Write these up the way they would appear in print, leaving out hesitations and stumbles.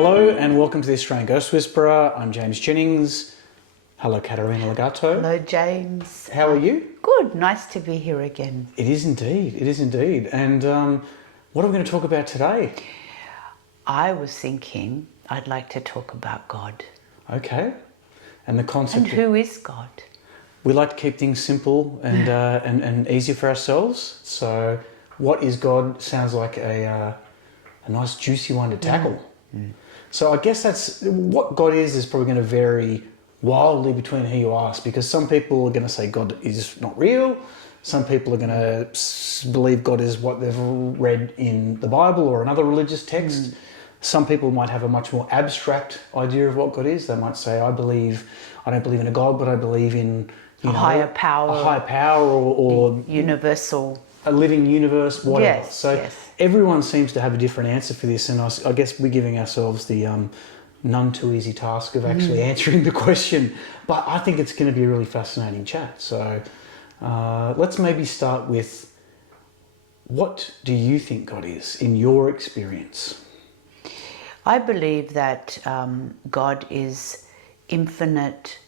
Hello and welcome to the Australian Ghost Whisperer. I'm James Jennings. Hello, Caterina Ligato. Hello, James. How are you? Good. Nice to be here again. It is indeed. It is indeed. And what are we going to talk about today? I was thinking I'd like to talk about God. Okay. And the concept. And who is God? We like to keep things simple and easy for ourselves. So, what is God? Sounds like a nice juicy one to tackle. So I guess that's what God is probably going to vary wildly between who you ask, because some people are going to say God is not real. Some people are going to believe God is what they've read in the Bible or another religious text. Some people might have a much more abstract idea of what God is. They might say, I don't believe in a God, but I believe in a higher power or universal, a living universe, whatever. Yes, so yes. Everyone seems to have a different answer for this, and I guess we're giving ourselves the none too easy task of actually answering the question. But I think it's going to be a really fascinating chat. So let's maybe start with, what do you think God is in your experience? I believe that God is infinite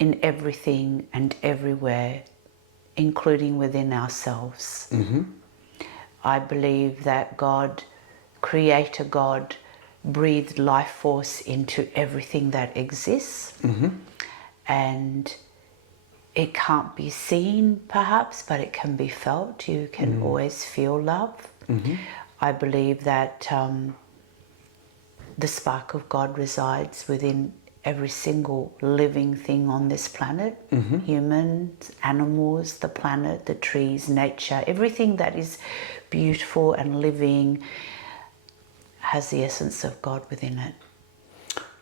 in everything and everywhere, including within ourselves. I believe that God, Creator God, breathed life force into everything that exists. And it can't be seen, perhaps, but it can be felt. You can always feel love. I believe that the spark of God resides within every single living thing on this planet. Humans, animals, the planet, the trees, nature, everything that is beautiful and living has the essence of God within it.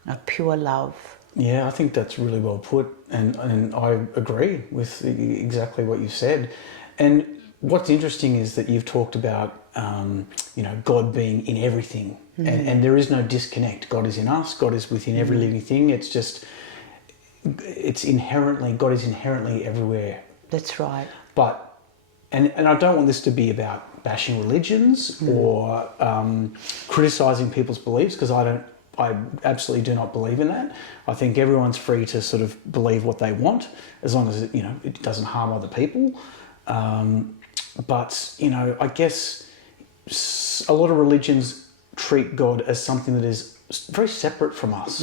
A pure love. Yeah, I think that's really well put, and I agree with exactly what you said. And what's interesting is that you've talked about God being in everything, and there is no disconnect. God is in us. God is within every living thing. It's just God is inherently everywhere. That's right. But and I don't want this to be about bashing religions or criticizing people's beliefs, because I absolutely do not believe in that. I think everyone's free to sort of believe what they want, as long as it doesn't harm other people. But I guess a lot of religions treat God as something that is very separate from us.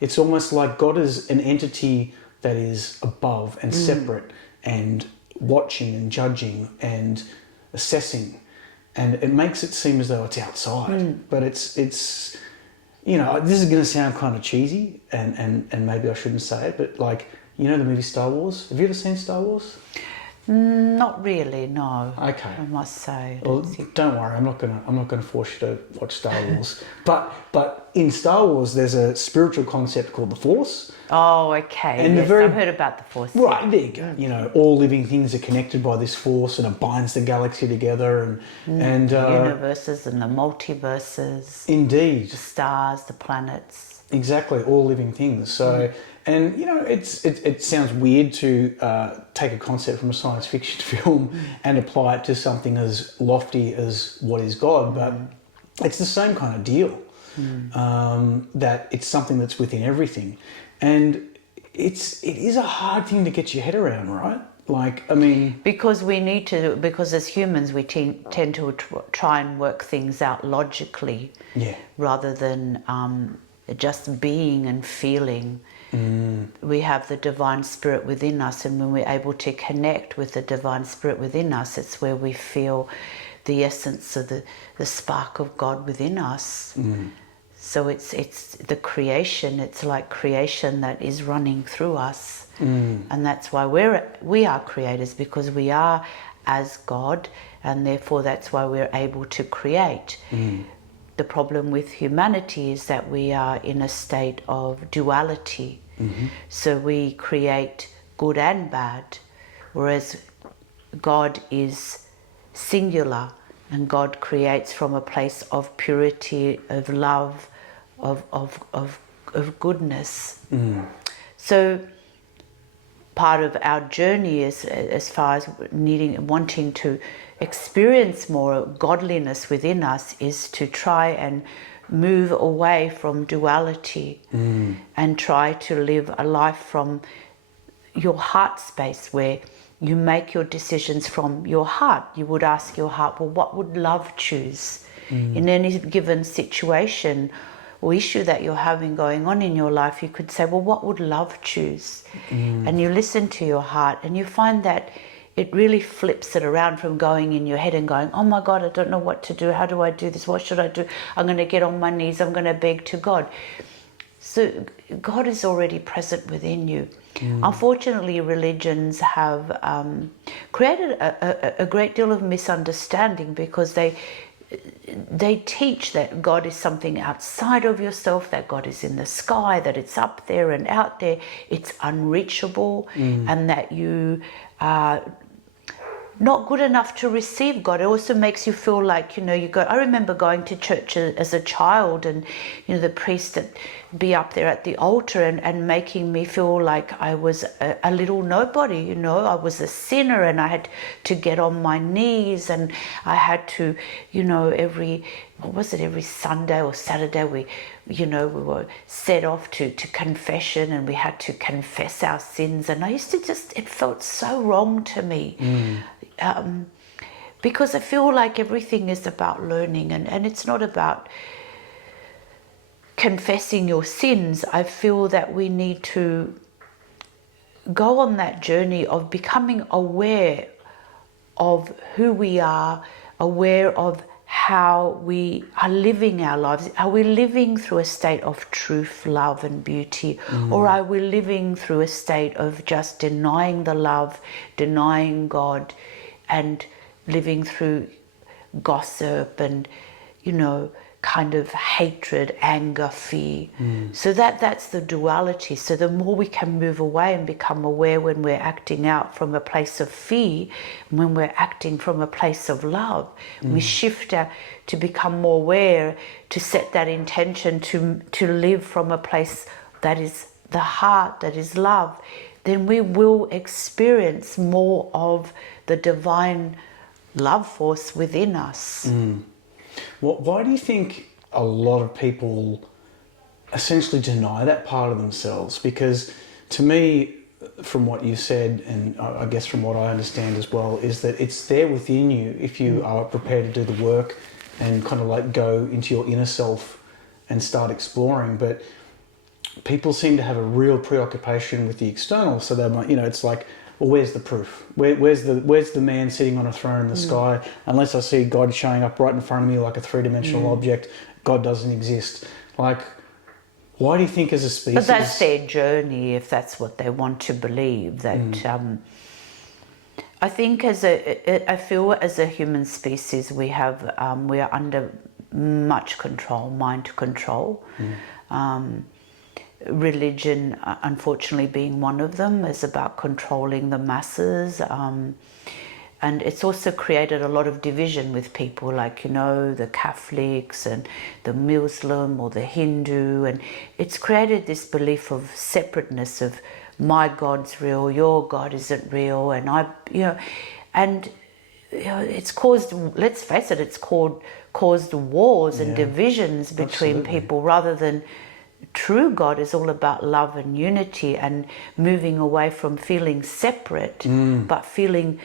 It's almost like God is an entity that is above and separate and watching and judging and assessing, and it makes it seem as though it's outside. But it's this is going to sound kind of cheesy, and maybe I shouldn't say it, but like, the movie Star Wars. Have you ever seen Star Wars? Not really, no. Okay. I must say. Well, don't worry. I'm not gonna force you to watch Star Wars. but in Star Wars, there's a spiritual concept called the Force. Oh, okay. And yes, I've heard about the Force. Right, there you go. All living things are connected by this force, and it binds the galaxy together, and the universes and the multiverses. Indeed. The stars, the planets. Exactly, all living things. So, and it sounds weird to take a concept from a science fiction film and apply it to something as lofty as what is God, but it's the same kind of deal. That it's something that's within everything, and it is a hard thing to get your head around, right? Like, I mean, because as humans we tend to try and work things out logically, rather than just being and feeling. We have the divine spirit within us, and when we're able to connect with the divine spirit within us, it's where we feel the essence of the spark of God within us. So it's the creation. It's like creation that is running through us, and that's why we are creators, because we are as God, and therefore that's why we're able to create. The problem with humanity is that we are in a state of duality. So we create good and bad, whereas God is singular, and God creates from a place of purity, of love, of goodness. So part of our journey is, as far as wanting to experience more godliness within us, is to try and move away from duality and try to live a life from your heart space, where you make your decisions from your heart. You would ask your heart, well, what would love choose in any given situation or issue that you're having going on in your life? You could say, well, what would love choose? And you listen to your heart, and you find that it really flips it around from going in your head and going, oh my God, I don't know what to do. How do I do this? What should I do? I'm going to get on my knees. I'm going to beg to God. So God is already present within you. Unfortunately, religions have created a great deal of misunderstanding, because they teach that God is something outside of yourself, that God is in the sky, that it's up there and out there, it's unreachable, and that you are not good enough to receive God. It also makes you feel like, I remember going to church as a child, and the priest would be up there at the altar and making me feel like I was a little nobody. I was a sinner, and I had to get on my knees, and I had to, every Sunday or Saturday we were set off to confession, and we had to confess our sins. And I used to it felt so wrong to me. Because I feel like everything is about learning, and it's not about confessing your sins. I feel that we need to go on that journey of becoming aware of who we are, aware of how we are living our lives. Are we living through a state of truth, love and beauty, or are we living through a state of just denying the love, denying God, and living through gossip and, kind of hatred, anger, fear? So that's the duality. So the more we can move away and become aware when we're acting out from a place of fear, when we're acting from a place of love, we shift to become more aware, to set that intention to live from a place that is the heart, that is love, then we will experience more of the divine love force within us. Why do you think a lot of people essentially deny that part of themselves? Because to me, from what you said, and I guess from what I understand as well, is that it's there within you if you are prepared to do the work and kind of like go into your inner self and start exploring. But people seem to have a real preoccupation with the external. So they might, it's like, well, where's the proof? Where's the man sitting on a throne in the sky? Unless I see God showing up right in front of me like a three-dimensional object, God doesn't exist. Like, why do you think as a species... But that's their journey, if that's what they want to believe. That I think I feel as a human species, we are under much control, mind control. Religion, unfortunately, being one of them, is about controlling the masses, and it's also created a lot of division with people, like the Catholics and the Muslim or the Hindu, and it's created this belief of separateness, of my God's real, your God isn't real, and it's caused, let's face it, it's caused wars and divisions between people, rather than true God is all about love and unity, and moving away from feeling separate, but feeling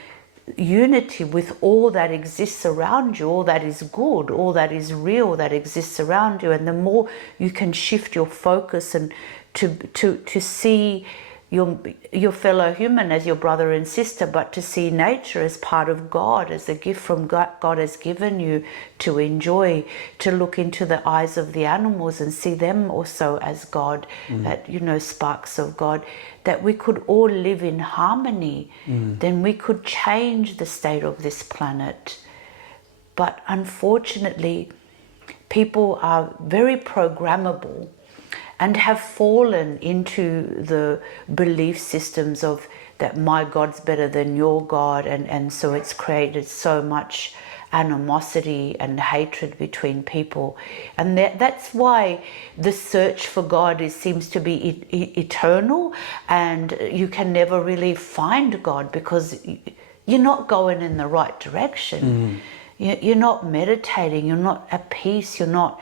unity with all that exists around you, all that is good, all that is real that exists around you. And the more you can shift your focus and to see your fellow human as your brother and sister, but to see nature as part of God, as a gift from God has given you to enjoy, to look into the eyes of the animals and see them also as God, that sparks of God, that we could all live in harmony, then we could change the state of this planet. But unfortunately, people are very programmable and have fallen into the belief systems of that my God's better than your God, and so it's created so much animosity and hatred between people. And that's why the search for God seems to be eternal, and you can never really find God because you're not going in the right direction. You're not meditating, you're not at peace, you're not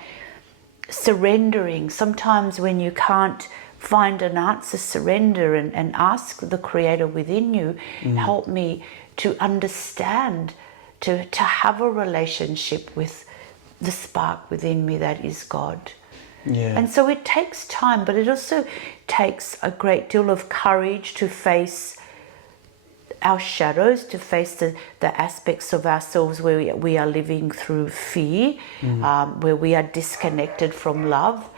surrendering. Sometimes when you can't find an answer, surrender and ask the Creator within you, help me to understand, to have a relationship with the spark within me that is God. Yeah. And so it takes time, but it also takes a great deal of courage to face our shadows, to face the aspects of ourselves where we are living through fear, where we are disconnected from love.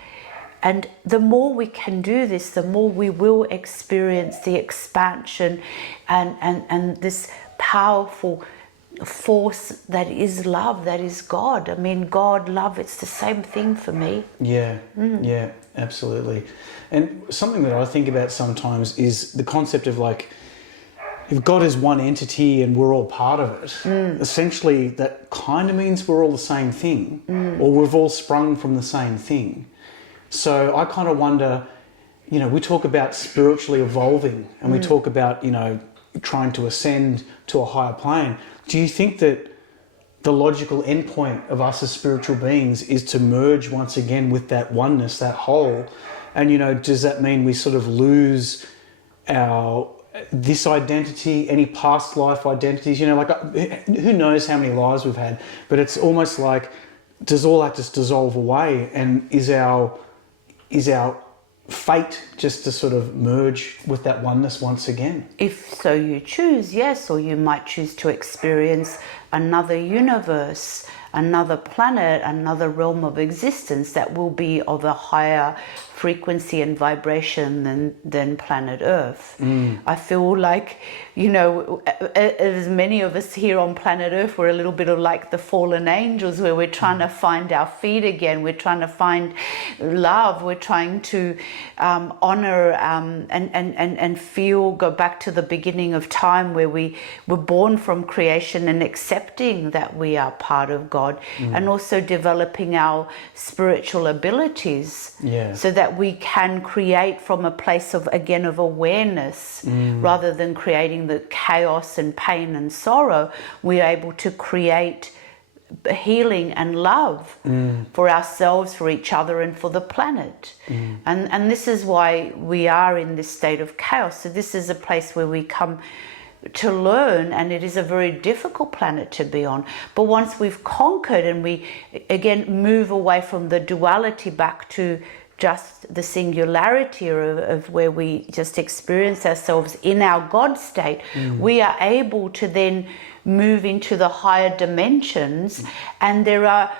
And the more we can do this, the more we will experience the expansion and this powerful force that is love, that is God. I mean, God, love, it's the same thing for me. Yeah, yeah, absolutely. And something that I think about sometimes is the concept of like, if God is one entity and we're all part of it, essentially that kind of means we're all the same thing, or we've all sprung from the same thing. So I kind of wonder, you know, we talk about spiritually evolving and we talk about, you know, trying to ascend to a higher plane. Do you think that the logical endpoint of us as spiritual beings is to merge once again with that oneness, that whole? And, you know, does that mean we sort of lose this identity, any past life identities? You know, like, who knows how many lives we've had, but it's almost like, does all that just dissolve away? And is our fate just to sort of merge with that oneness once again? If so you choose, yes, or you might choose to experience another universe, another planet, another realm of existence that will be of a higher frequency and vibration than planet Earth. I feel like, you know, as many of us here on planet Earth, we're a little bit of like the fallen angels, where we're trying to find our feet again, we're trying to find love, we're trying to honor and feel, go back to the beginning of time where we were born from creation, and accepting that we are part of God, and also developing our spiritual abilities, so that we can create from a place of, again, of awareness, rather than creating the chaos and pain and sorrow. We're able to create healing and love for ourselves, for each other, and for the planet. And this is why we are in this state of chaos. So this is a place where we come to learn, and it is a very difficult planet to be on. But once we've conquered and we again move away from the duality back to just the singularity of where we just experience ourselves in our God state, we are able to then move into the higher dimensions, and there are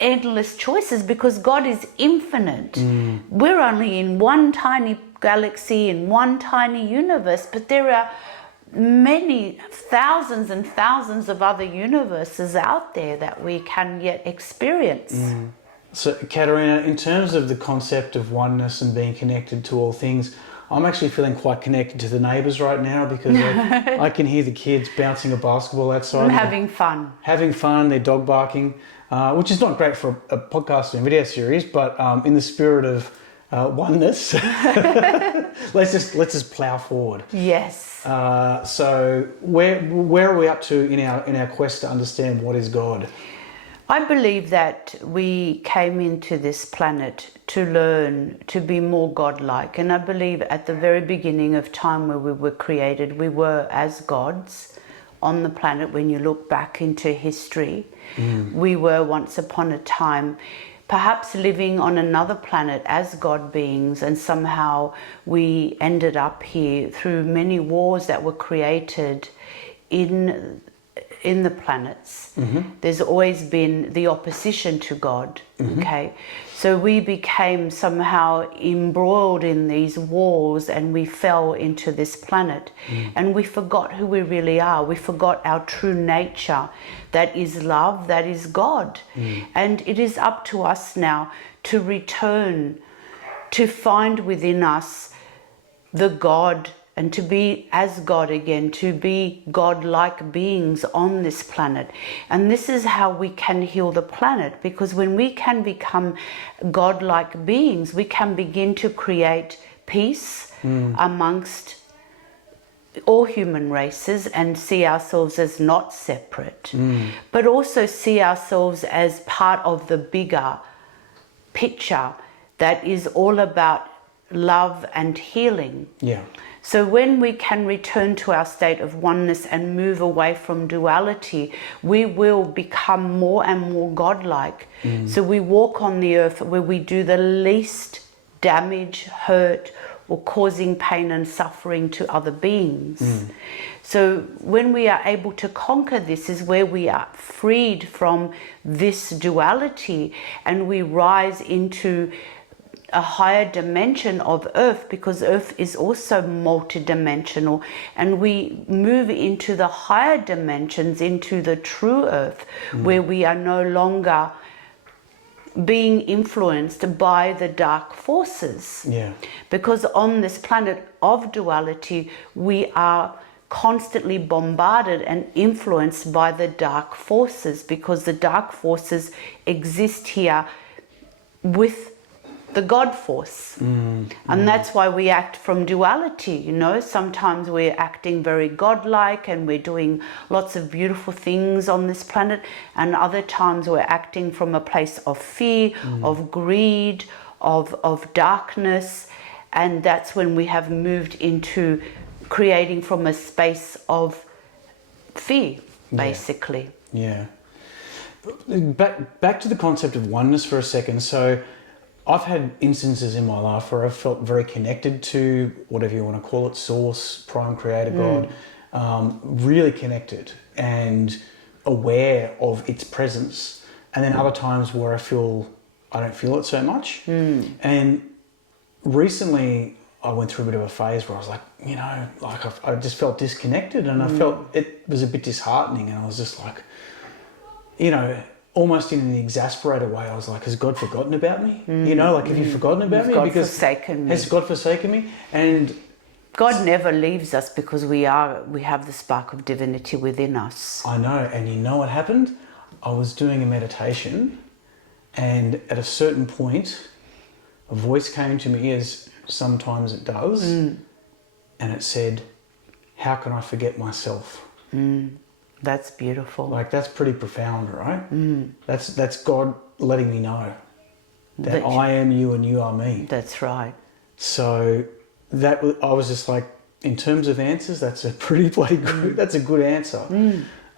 endless choices because God is infinite. We're only in one tiny galaxy, in one tiny universe, but there are many thousands and thousands of other universes out there that we can yet experience. So, Caterina, in terms of the concept of oneness and being connected to all things, I'm actually feeling quite connected to the neighbours right now, because I can hear the kids bouncing a basketball outside. I'm having fun. Having fun, they're dog barking, which is not great for a podcast and video series, but in the spirit of oneness, let's just plough forward. Yes. So where are we up to in our quest to understand what is God? I believe that we came into this planet to learn to be more godlike. And I believe at the very beginning of time where we were created, we were as gods on the planet. When you look back into history, we were once upon a time perhaps living on another planet as God beings, and somehow we ended up here through many wars that were created in the planets. There's always been the opposition to God. Okay, so we became somehow embroiled in these wars, and we fell into this planet, and we forgot who we really are. We forgot our true nature, that is love, that is God. And it is up to us now to return, to find within us the God, and to be as God again, to be God-like beings on this planet. And this is how we can heal the planet, because when we can become God-like beings, we can begin to create peace amongst all human races, and see ourselves as not separate, but also see ourselves as part of the bigger picture that is all about love and healing. Yeah. So when we can return to our state of oneness and move away from duality, we will become more and more godlike. So we walk on the earth where we do the least damage, hurt, or causing pain and suffering to other beings. So when we are able to conquer this is where we are freed from this duality, and we rise into a higher dimension of earth, because earth is also multidimensional, and we move into the higher dimensions, into the true earth, where we are no longer being influenced by the dark forces. Yeah. Because on this planet of duality, we are constantly bombarded and influenced by the dark forces, because the dark forces exist here with the God force. And that's why we act from duality, you know. Sometimes we're acting very godlike and we're doing lots of beautiful things on this planet, and other times we're acting from a place of fear, of greed, of darkness. And that's when we have moved into creating from a space of fear, basically. Yeah. Back to the concept of oneness for a second. So I've had instances in my life where I've felt very connected to whatever you want to call it, source, prime creator, God, really connected and aware of its presence. And then other times where I don't feel it so much. And recently I went through a bit of a phase where I was like, you know, like I just felt disconnected, and I felt it was a bit disheartening, and I was just like, you know, almost in an exasperated way, I was like, has God forgotten about me? You know, like, have you forgotten about me? God forsaken me. Has God forsaken me? And God never leaves us, because we have the spark of divinity within us. I know. And you know what happened? I was doing a meditation, and at a certain point, a voice came to me, as sometimes it does, and it said, how can I forget myself? That's beautiful. Like, that's pretty profound, right? That's God letting me know that I am you and you are me. That's right. So I was just like, in terms of answers, that's a pretty bloody good, that's a good answer.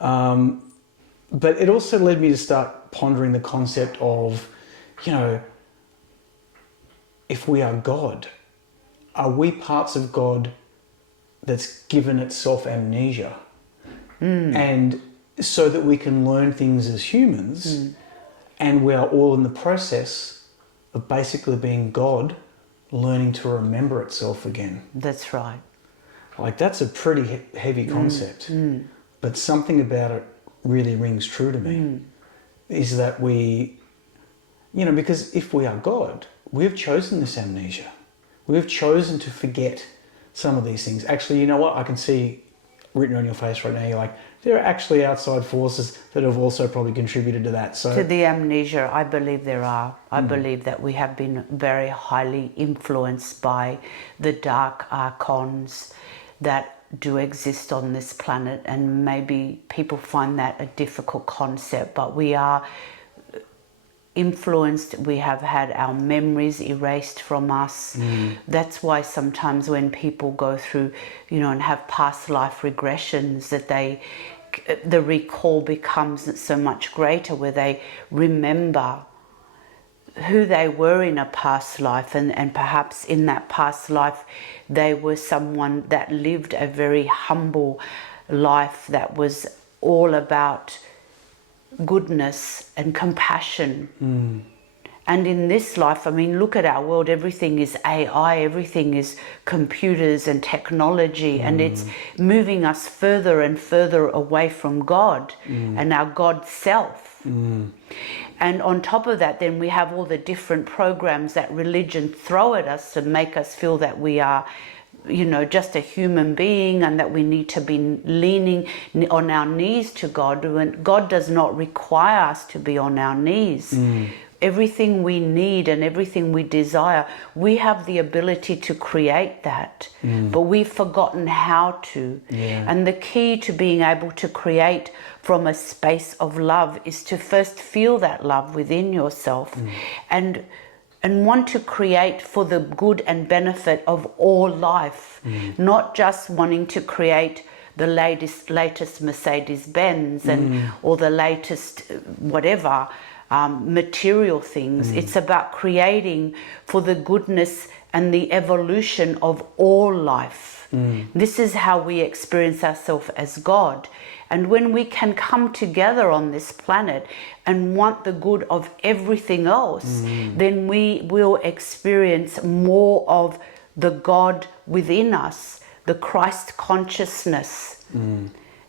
But it also led me to start pondering the concept of, you know, if we are God, are we parts of God that's given itself amnesia? And so that we can learn things as humans, and we are all in the process of basically being God, learning to remember itself again. That's right. Like, that's a pretty heavy concept, but something about it really rings true to me, is that we, you know, because if we are God, we've chosen this amnesia. We've chosen to forget some of these things. Actually, you know what? I can see written on your face right now, you're like, there are actually outside forces that have also probably contributed to that. So to the amnesia, I believe there are. I believe that we have been very highly influenced by the dark archons that do exist on this planet, and maybe people find that a difficult concept, but we are influenced. We have had our memories erased from us. That's why sometimes when people go through, you know, and have past life regressions, that the recall becomes so much greater, where they remember who they were in a past life, and perhaps in that past life they were someone that lived a very humble life that was all about goodness and compassion. And in this life, I mean, look at our world, everything is AI, everything is computers and technology, and it's moving us further and further away from God and our God self. And on top of that, then we have all the different programs that religion throw at us to make us feel that we are, you know, just a human being, and that we need to be leaning on our knees to God, when God does not require us to be on our knees. Everything we need and everything we desire, we have the ability to create that, but we've forgotten how to. And the key to being able to create from a space of love is to first feel that love within yourself. And and want to create for the good and benefit of all life, not just wanting to create the latest Mercedes-Benz or the latest whatever material things. It's about creating for the goodness and the evolution of all life. This is how we experience ourselves as God. And when we can come together on this planet and want the good of everything else, then we will experience more of the God within us, the Christ consciousness.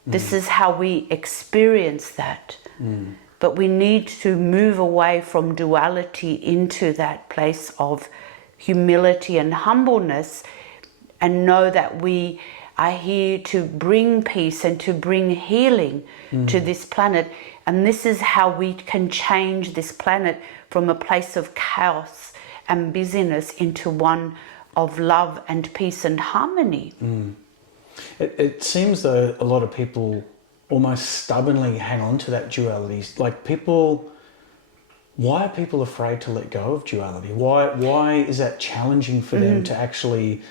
This is how we experience that. But we need to move away from duality into that place of humility and humbleness, and know that we are here to bring peace and to bring healing to this planet. And this is how we can change this planet from a place of chaos and busyness into one of love and peace and harmony. It seems though a lot of people almost stubbornly hang on to that duality. Like why are people afraid to let go of duality? Why is that challenging for them to actually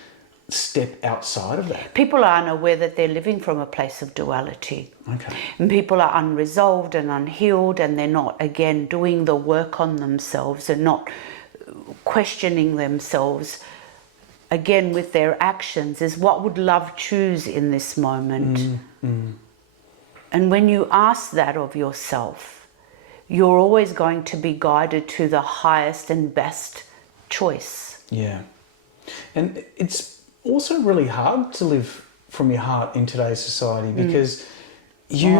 step outside of that? People are unaware that they're living from a place of duality. Okay. And people are unresolved and unhealed, and they're not, again, doing the work on themselves and not questioning themselves, again, with their actions, is what would love choose in this moment? And when you ask that of yourself, you're always going to be guided to the highest and best choice. Yeah. And it's also really hard to live from your heart in today's society, because you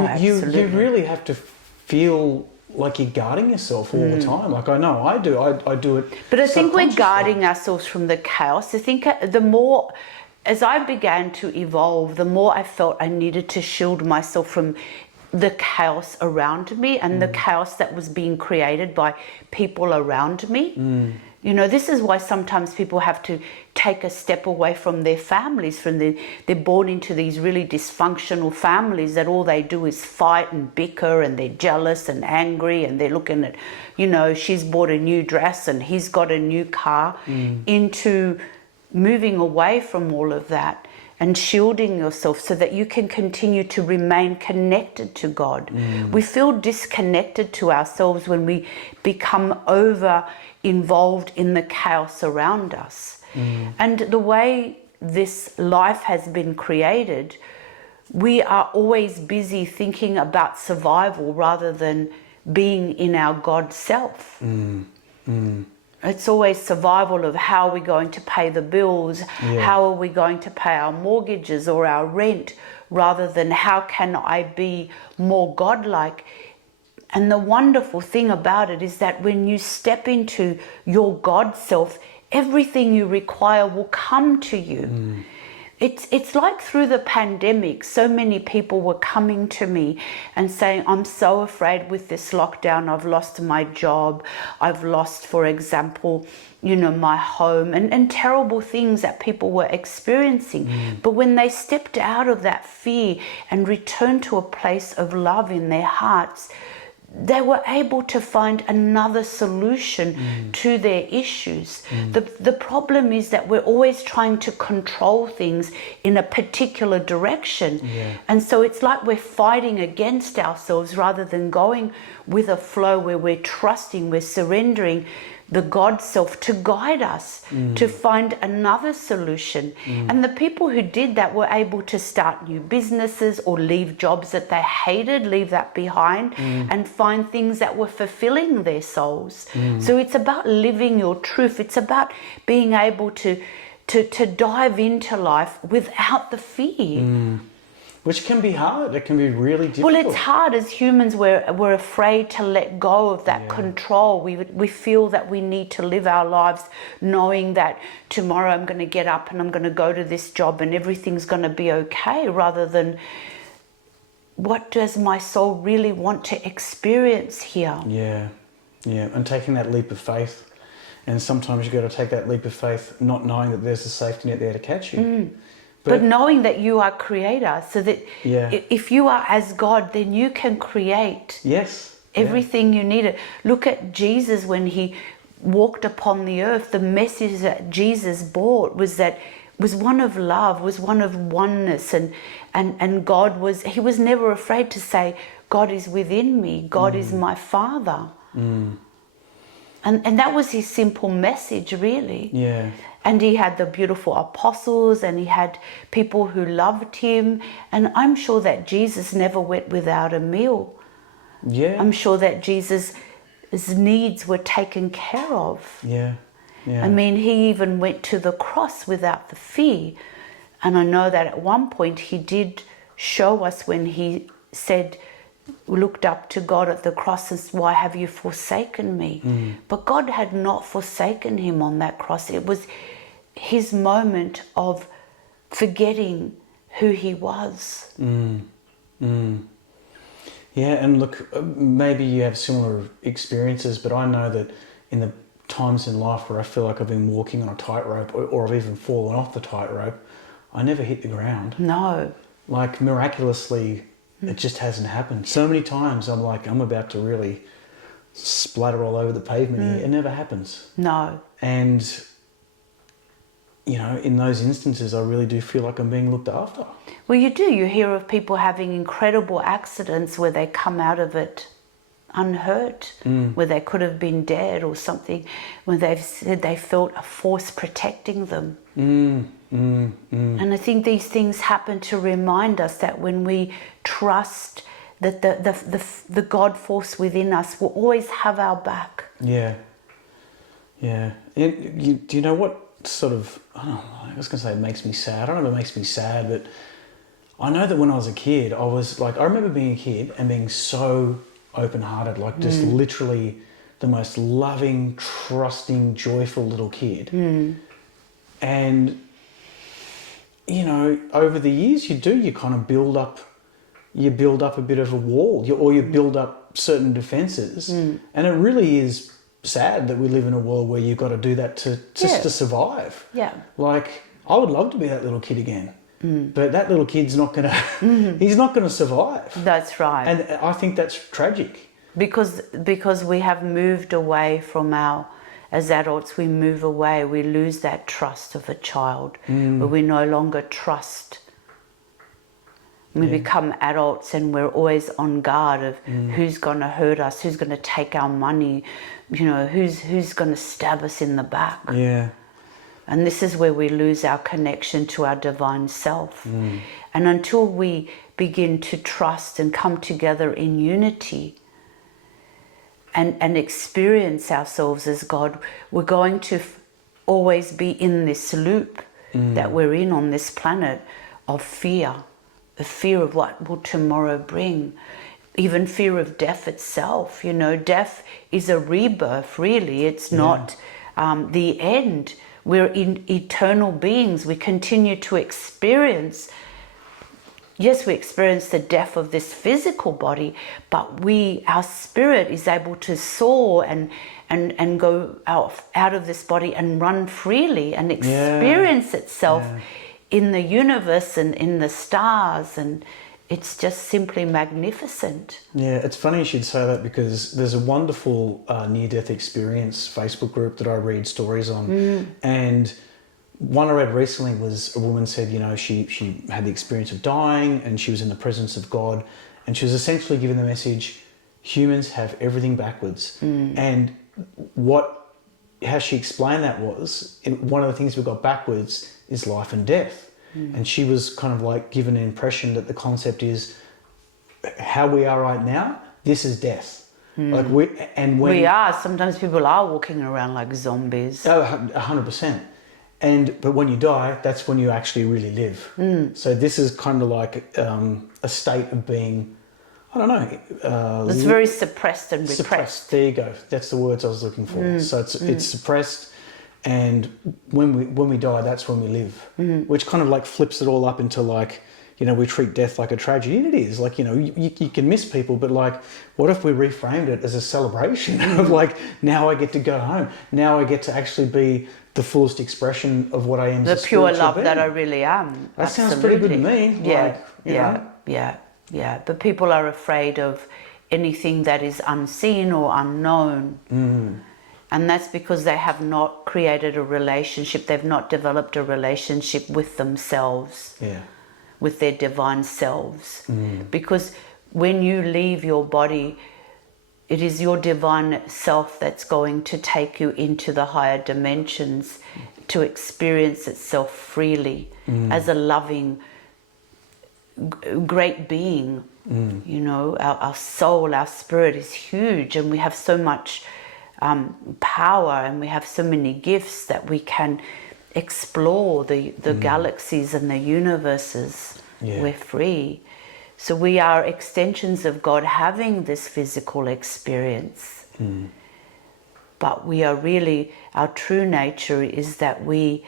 really have to feel like you're guarding yourself all the time. Like I know I do. I do it. But I think we're guarding ourselves from the chaos. I think the more, as I began to evolve, the more I felt I needed to shield myself from the chaos around me and the chaos that was being created by people around me. You know, this is why sometimes people have to take a step away from their families. They're born into these really dysfunctional families that all they do is fight and bicker, and they're jealous and angry, and they're looking at, you know, she's bought a new dress and he's got a new car, into moving away from all of that and shielding yourself so that you can continue to remain connected to God. We feel disconnected to ourselves when we become over involved in the chaos around us. And the way this life has been created, we are always busy thinking about survival rather than being in our God self. It's always survival of how are we going to pay the bills, how are we going to pay our mortgages or our rent, rather than how can I be more godlike. And the wonderful thing about it is that when you step into your God self, everything you require will come to you. It's like through the pandemic, so many people were coming to me and saying, I'm so afraid with this lockdown, I've lost my job, I've lost, for example, you know, my home, and terrible things that people were experiencing. But when they stepped out of that fear and returned to a place of love in their hearts, they were able to find another solution to their issues. The problem is that we're always trying to control things in a particular direction. And so it's like we're fighting against ourselves rather than going with a flow where we're trusting, we're surrendering the God self to guide us to find another solution. And the people who did that were able to start new businesses or leave jobs that they hated, leave that behind, and find things that were fulfilling their souls. So it's about living your truth. It's about being able to dive into life without the fear. Which can be hard. It can be really difficult. Well, it's hard. As humans, we're afraid to let go of that control. We feel that we need to live our lives knowing that tomorrow I'm going to get up and I'm going to go to this job and everything's going to be okay, rather than what does my soul really want to experience here? Yeah, and taking that leap of faith. And sometimes you've got to take that leap of faith not knowing that there's a safety net there to catch you. But knowing that you are creator, so that if you are as God, then you can create everything you needed. Look at Jesus when he walked upon the earth, the message that Jesus brought was one of love, was one of oneness, and God was, he was never afraid to say, God is within me, God is my Father. And that was his simple message, really. Yeah. And he had the beautiful apostles, and he had people who loved him. And I'm sure that Jesus never went without a meal. Yeah. I'm sure that Jesus' needs were taken care of. Yeah. Yeah. I mean, he even went to the cross without the fear. And I know that at one point he did show us when he said, looked up to God at the cross and said, why have you forsaken me? But God had not forsaken him on that cross. It was his moment of forgetting who he was. Yeah, and look, maybe you have similar experiences, but I know that in the times in life where I feel like I've been walking on a tightrope, or I've even fallen off the tightrope, I never hit the ground. No. Like, miraculously, it just hasn't happened. So many times I'm like, I'm about to really splatter all over the pavement here. It never happens. No. And, you know, in those instances, I really do feel like I'm being looked after. Well, you do. You hear of people having incredible accidents where they come out of it unhurt, where they could have been dead or something, where they've said they felt a force protecting them. And I think these things happen to remind us that when we trust that the God force within us will always have our back. Yeah. Yeah. Do you know what sort of, I don't know, I was going to say it makes me sad. I don't know if it makes me sad, but I know that when I was a kid, I was like, I remember being a kid and being so open-hearted, like just literally the most loving, trusting, joyful little kid. And, you know, over the years you kind of build up a bit of a wall, or you build up certain defenses. And it really is sad that we live in a world where you've got to do that to survive. Yeah. Like, I would love to be that little kid again. But that little kid's not going to, he's not going to survive. That's right. And I think that's tragic. Because we have moved away from as adults, we move away, we lose that trust of a child, where we no longer trust. We become adults and we're always on guard of who's going to hurt us, who's going to take our money, you know, who's going to stab us in the back. Yeah. And this is where we lose our connection to our divine self. And until we begin to trust and come together in unity and experience ourselves as God, we're going to always be in this loop that we're in on this planet of fear. The fear of what will tomorrow bring, even fear of death itself. You know, death is a rebirth, really. It's not the end. We're in eternal beings. We continue to experience, yes, we experience the death of this physical body, but our spirit is able to soar and go out of this body and run freely and experience itself in the universe and in the stars, and it's just simply magnificent. Yeah, it's funny you should say that, because there's a wonderful near-death experience Facebook group that I read stories on, and one I read recently was a woman said, you know, she had the experience of dying and she was in the presence of God, and she was essentially given the message, humans have everything backwards. And how she explained that was, one of the things we've got backwards is life and death. And she was kind of like given an impression that the concept is how we are right now, this is death. Like we are. Sometimes people are walking around like zombies. Oh, 100%. But when you die, that's when you actually really live. So this is kind of like a state of being, I don't know. It's very suppressed and repressed. Suppressed. There you go. That's the words I was looking for. So it's suppressed. And when we die, that's when we live, which kind of like flips it all up into like, you know, we treat death like a tragedy. And it is like, you know, you can miss people, but like, what if we reframed it as a celebration of like, now I get to go home. Now I get to actually be the fullest expression of what I am. The pure love that I really am. That sounds pretty good to me. Yeah. But people are afraid of anything that is unseen or unknown. And that's because they have not created a relationship, they've not developed a relationship with themselves, with their divine selves. Because when you leave your body, it is your divine self that's going to take you into the higher dimensions to experience itself freely as a loving, great being. You know, our soul, our spirit is huge, and we have so much power, and we have so many gifts that we can explore the galaxies and the universes. We're free. So we are extensions of God having this physical experience. But we are really, our true nature is that we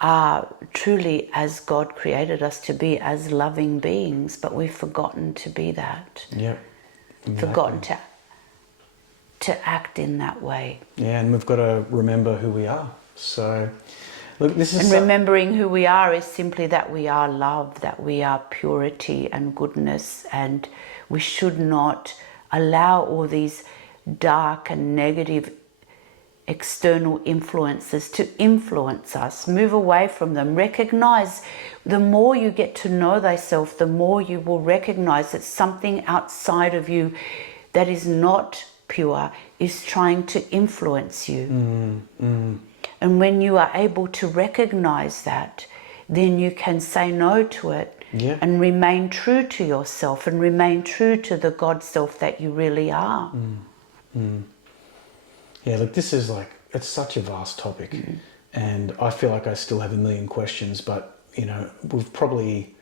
are truly as God created us to be, as loving beings, but we've forgotten to be that. Exactly. Forgotten to act in that way. And we've got to remember who we are. So, look, this is... And remembering who we are is simply that we are love, that we are purity and goodness, and we should not allow all these dark and negative external influences to influence us. Move away from them. Recognize, the more you get to know thyself, the more you will recognize that something outside of you that is not pure is trying to influence you. And when you are able to recognize that, then you can say no to it and remain true to yourself and remain true to the God self that you really are. Yeah, look, this is like, it's such a vast topic, and I feel like I still have a million questions, but, you know, we've probably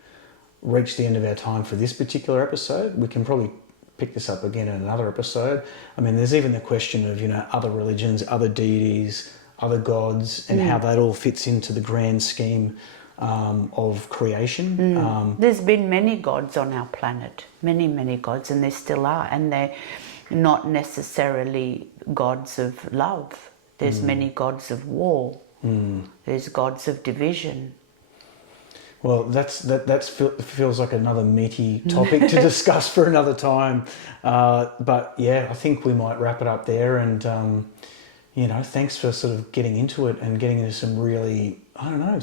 reached the end of our time for this particular episode. We can probably pick this up again in another episode. I mean, there's even the question of, you know, other religions, other deities, other gods, and how that all fits into the grand scheme of creation. There's been many gods on our planet, many gods, and there still are, and they're not necessarily gods of love. There's many gods of war. There's gods of division. Well, that feels like another meaty topic to discuss for another time. But yeah, I think we might wrap it up there. And you know, thanks for sort of getting into it and getting into some really, I don't know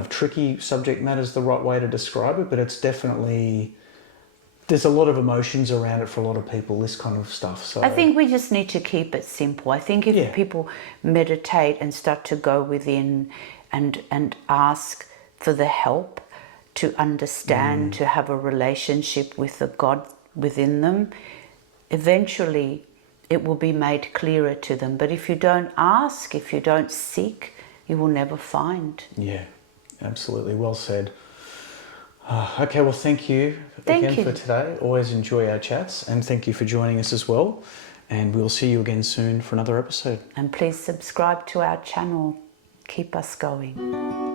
if tricky subject matter is the right way to describe it, but it's definitely, there's a lot of emotions around it for a lot of people, this kind of stuff. So I think we just need to keep it simple. I think if people meditate and start to go within and ask for the help to understand, to have a relationship with the God within them, eventually it will be made clearer to them. But if you don't ask, if you don't seek, you will never find. Yeah, absolutely. Well said. Okay, well, thank you again for today. Always enjoy our chats, and thank you for joining us as well. And we'll see you again soon for another episode. And please subscribe to our channel. Keep us going.